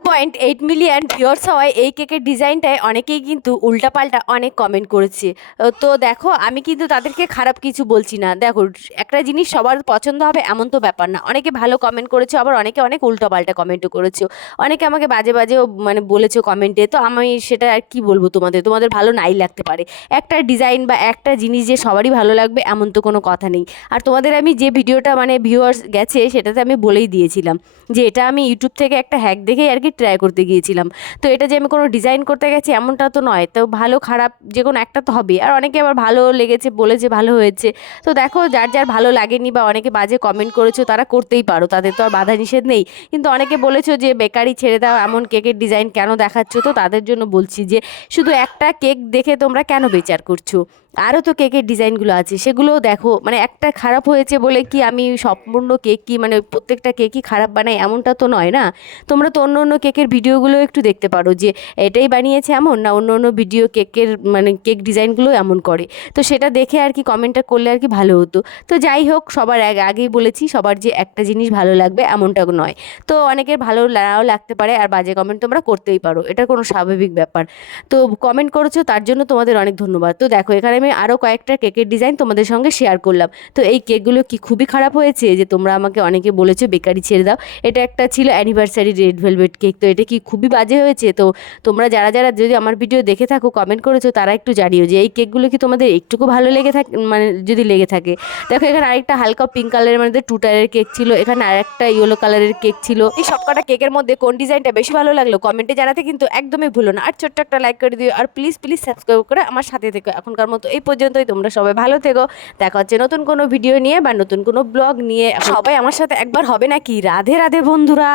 Point eight million viewers হওয়ায় এই কেকের ডিজাইনটায় অনেকেই কিন্তু উল্টাপাল্টা অনেক কমেন্ট করেছে। তো দেখো, আমি কিন্তু তাদেরকে খারাপ কিছু বলছি না। দেখো, একটা জিনিস সবার পছন্দ হবে এমন তো ব্যাপার না। অনেকে ভালো কমেন্ট করেছ, আবার অনেকে অনেক উল্টোপাল্টা কমেন্টও করেছ। অনেকে আমাকে বাজে বাজেও মানে বলেছ কমেন্টে তো আমি সেটা আর কি বলব তোমাদের? তোমাদের ভালো নাই লাগতে পারে। একটা ডিজাইন বা একটা জিনিস যে সবারই ভালো লাগবে, এমন তো কোনো কথা নেই। আর তোমাদের আমি যে ভিডিওটা মানে ভিউয়ার্স গেছে, সেটাতে আমি বলেই দিয়েছিলাম যে এটা আমি ইউটিউব থেকে একটা হ্যাক দেখেই আর কি ট্রাই করতে গিয়েছিলাম। তো এটা যে আমি কোনো ডিজাইন করতে গেছি এমনটা তো নয়। তো ভালো, খারাপ যে কোনো একটা তো হবে আর অনেকে আবার ভালো লেগেছে বলেছে ভালো হয়েছে। তো দেখো, যার যার ভালো লাগেনি বা অনেকে বাজে কমেন্ট করেছ, তারা করতেই পারো। তাদের তো আর বাধা নিষেধ নেই। কিন্তু অনেকে বলেছ যে, বেকারি ছেড়ে দাও, এমন কেকের ডিজাইন কেন দেখাচ্ছ? তো তাদের জন্য বলছি যে, শুধু একটা কেক দেখে তোমরা কেন বিচার করছ? আরও তো কেকের ডিজাইনগুলো আছে, সেগুলোও দেখো। মানে একটা খারাপ হয়েছে বলে কি আমি সম্পূর্ণ কেক কি মানে প্রত্যেকটা কেকই খারাপ বানাই? এমনটা তো নয় না? তোমরা তো অন্য অন্য কেকের ভিডিওগুলো একটু দেখতে পারো যে এটাই বানিয়েছে এমন না অন্য অন্য ভিডিও কেকের মানে কেক ডিজাইনগুলো এমন করে। তো সেটা দেখে আর কি কমেন্টটা করলে আর কি ভালো হতো। তো যাই হোক, সবার আগে আগেই বলেছি, সবার যে একটা জিনিস ভালো লাগবে এমনটা নয়। তো অনেকের ভালো নাও লাগতে পারে আর বাজে কমেন্ট তোমরা করতেই পারো। এটা কোনো স্বাভাবিক ব্যাপার। তো কমেন্ট করেছ, তার জন্য তোমাদের অনেক ধন্যবাদ। তো দেখো, এখানে আমি আরও কয়েকটা কেকের ডিজাইন তোমাদের সঙ্গে শেয়ার করলাম। তো এই কেকগুলো কি খুবই খারাপ হয়েছে? যে তোমরা আমাকে অনেকে বলেছ, বেকারি ছেড়ে দাও। এটা একটা ছিল অ্যানিভার্সারি রেড ভেলভেট কেক তো এটা কি খুবই বাজে হয়েছে? তো তোমরা যারা যারা যদি আমার ভিডিও দেখে থাকো কমেন্ট করেছ, তারা একটু জানিও যে এই কেকগুলো কি তোমাদের একটুকু ভালো লেগে থাকে মানে যদি লেগে থাকে। দেখো, এখানে আরেকটা হালকা পিঙ্ক কালারের মধ্যে টু টায়ারের কেক ছিল। এখানে আরেকটা ইয়েলো কালারের কেক ছিল। এই সবকটা কেকের মধ্যে কোন ডিজাইনটা বেশি ভালো লাগল কমেন্টে জানাতে কিন্তু একদমই ভুলো না। আর ছোট্ট একটা লাইক করে দিও। আর প্লিজ প্লিজ সাবস্ক্রাইব করে আমার সাথে থেকো। এখনকার মতো এই পর্যন্তই। তোমরা সবাই ভালো থেকো। দেখা হচ্ছে নতুন কোনো ভিডিও নিয়ে বা নতুন কোনো ব্লগ নিয়ে। সবাই আমার সাথে একবার হবে নাকি? রাধে রাধে বন্ধুরা।